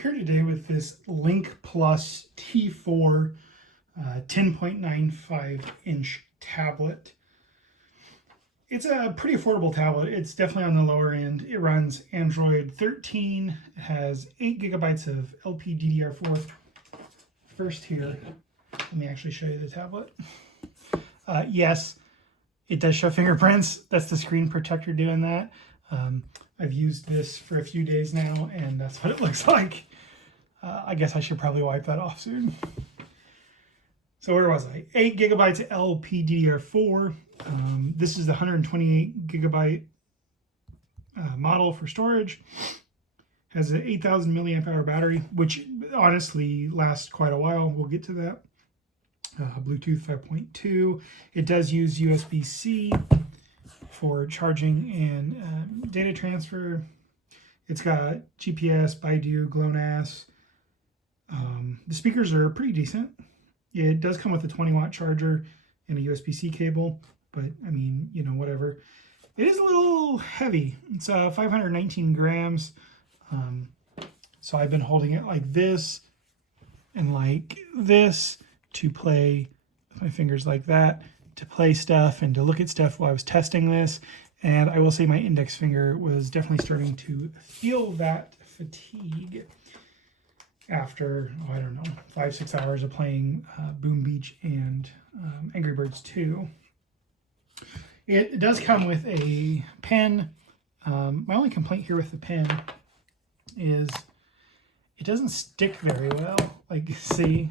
here today with this LincPlus T4 10.95 inch tablet. It's a pretty affordable tablet. It's definitely on the lower end. It runs Android 13. It has 8 gigabytes of LPDDR4. First here, let me actually show you the tablet. Yes, it does show fingerprints. That's the screen protector doing that. I've used this for a few days now, and that's what it looks like. I guess I should probably wipe that off soon. So where was I? 8 gigabytes LPDDR4. This is the 128 gigabyte model for storage. Has an 8,000 milliamp hour battery, which honestly lasts quite a while. We'll get to that. Bluetooth 5.2. It does use USB-C for charging and data transfer. It's got GPS, Baidu, GLONASS. The speakers are pretty decent. It does come with a 20-watt charger and a USB-C cable, but I mean, you know, whatever. It is a little heavy. It's 519 grams. So I've been holding it like this and like this to play with my fingers like that, to play stuff and to look at stuff while I was testing this. And I will say my index finger was definitely starting to feel that fatigue after, I don't know, 5-6 hours of playing Boom Beach and Angry Birds 2. It does come with a pen. My only complaint here with the pen is it doesn't stick very well. Like, see,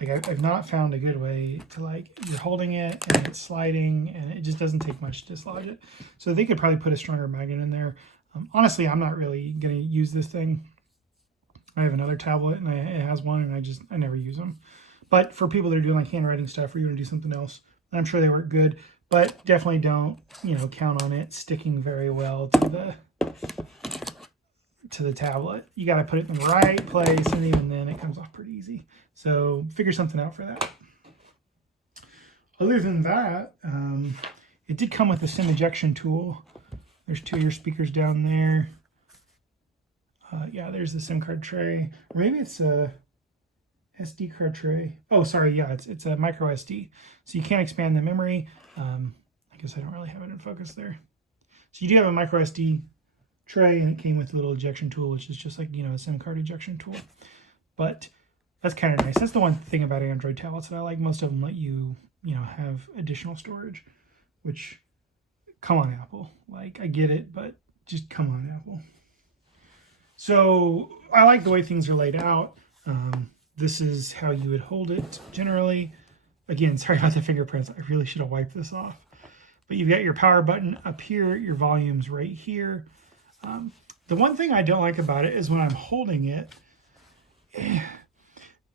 like I've not found a good way to, like, you're holding it and it's sliding and it just doesn't take much to dislodge it. So they could probably put a stronger magnet in there. Honestly, I'm not really going to use this thing. I have another tablet and it has one and I never use them. But for people that are doing like handwriting stuff or you want to do something else, I'm sure they work good, but definitely don't, you know, count on it sticking very well to the tablet. You got to put it in the right place, and even then it comes off pretty easy. So figure something out for that. Other than that, it did come with a SIM ejection tool. There's 2 of your speakers down there. Yeah, there's the SIM card tray. Or maybe it's a SD card tray. Oh, sorry, yeah, it's a micro SD. So you can't expand the memory. I guess I don't really have it in focus there. So you do have a micro SD tray, and it came with a little ejection tool, which is just like, you know, a SIM card ejection tool. But that's kind of nice. That's the one thing about Android tablets that I like. Most of them let you, you know, have additional storage, which, come on, Apple. Like, I get it, but just come on, Apple. So I like the way things are laid out. This is how you would hold it generally. Again, sorry about the fingerprints. I really should have wiped this off. But you've got your power button up here, your volume's right here. The one thing I don't like about it is when I'm holding it,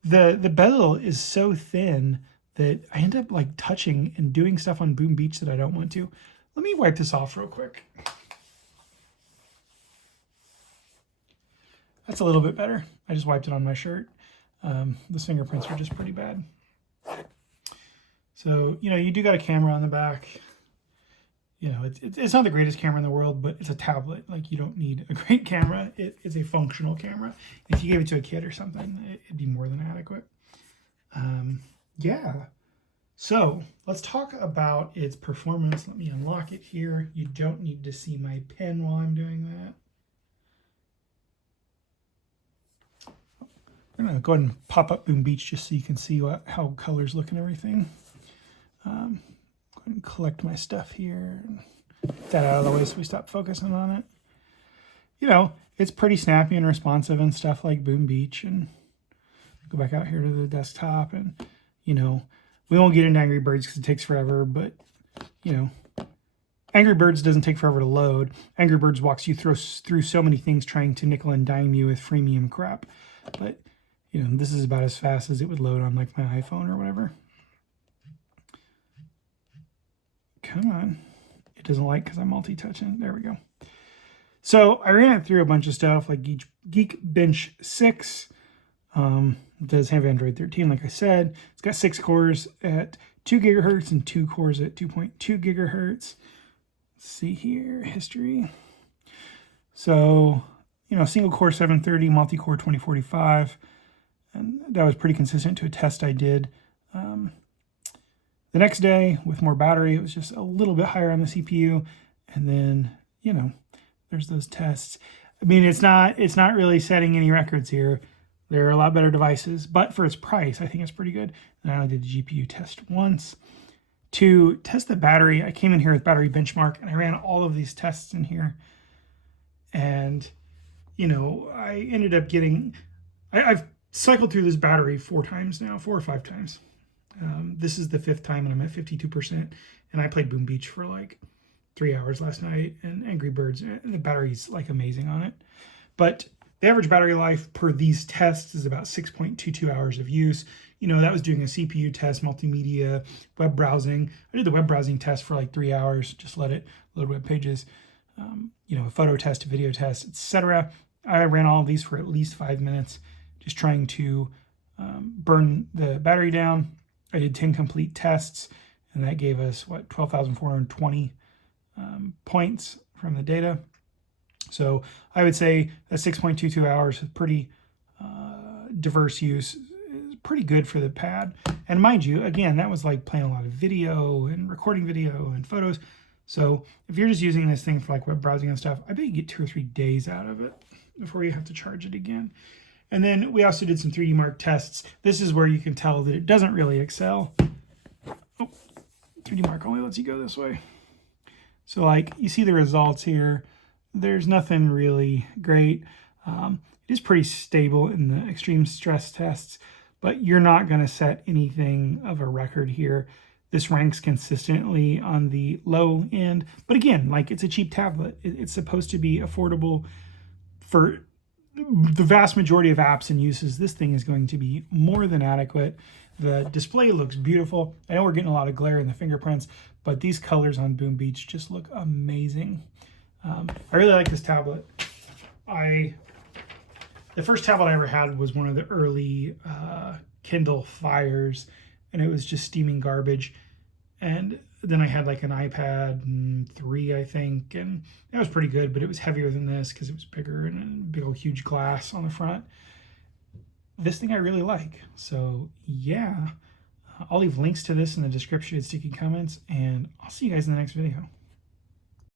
the bezel is so thin that I end up like touching and doing stuff on Boom Beach that I don't want to. Let me wipe this off real quick. That's a little bit better. I just wiped it on my shirt. The fingerprints were just pretty bad. So, you know, you do got a camera on the back. You know, it's not the greatest camera in the world, but it's a tablet. Like, you don't need a great camera. It is a functional camera. If you gave it to a kid or something, it'd be more than adequate. Yeah. So let's talk about its performance. Let me unlock it here. You don't need to see my pen while I'm doing that. I'm going to go ahead and pop up Boom Beach just so you can see how colors look and everything. Go ahead and collect my stuff here. Get that out of the way so we stop focusing on it. You know, it's pretty snappy and responsive and stuff like Boom Beach. And go back out here to the desktop, and, you know, we won't get into Angry Birds because it takes forever, but, you know, Angry Birds doesn't take forever to load. Angry Birds walks you through so many things trying to nickel and dime you with freemium crap. But, you know, this is about as fast as it would load on like my iPhone or whatever. Come on. It doesn't like because I'm multi-touching. There we go. So I ran it through a bunch of stuff like Geekbench 6. It does have Android 13, like I said. It's got 6 cores at 2 gigahertz and 2 cores at 2.2 gigahertz. Let's see here, history. So, you know, single core 730, multi-core 2045, and that was pretty consistent to a test I did. The next day with more battery, it was just a little bit higher on the CPU. And then, you know, there's those tests. I mean, it's not really setting any records here. There are a lot better devices, but for its price, I think it's pretty good. And I only did the GPU test once. To test the battery, I came in here with Battery Benchmark, and I ran all of these tests in here. And, you know, I ended up getting, I've cycled through this battery 4 times now, 4 or 5 times. This is the 5th time, and I'm at 52%. And I played Boom Beach for like 3 hours last night, and Angry Birds, and the battery's like amazing on it. But the average battery life per these tests is about 6.22 hours of use. You know, that was doing a CPU test, multimedia, web browsing. I did the web browsing test for like 3 hours, just let it load web pages. You know, a photo test, a video test, etc. I ran all of these for at least 5 minutes, just trying to burn the battery down. I did 10 complete tests, and that gave us, what, 12,420 points from the data. So I would say that 6.22 hours is pretty diverse use, is pretty good for the pad. And mind you, again, that was like playing a lot of video and recording video and photos. So if you're just using this thing for like web browsing and stuff, I bet you get 2 or 3 days out of it before you have to charge it again. And then we also did some 3D Mark tests. This is where you can tell that it doesn't really excel. Oh, 3D Mark only lets you go this way. So like you see the results here. There's nothing really great. It is pretty stable in the extreme stress tests, but you're not going to set anything of a record here. This ranks consistently on the low end. But again, like, it's a cheap tablet. It's supposed to be affordable for the vast majority of apps and uses. This thing is going to be more than adequate. The display looks beautiful. I know we're getting a lot of glare in the fingerprints, but these colors on Boom Beach just look amazing. I really like this tablet. The first tablet I ever had was one of the early Kindle Fires, and it was just steaming garbage. And then I had like an iPad 3, I think, and that was pretty good, but it was heavier than this because it was bigger and a big old huge glass on the front. This thing I really like. So yeah, I'll leave links to this in the description and sticky comments, and I'll see you guys in the next video.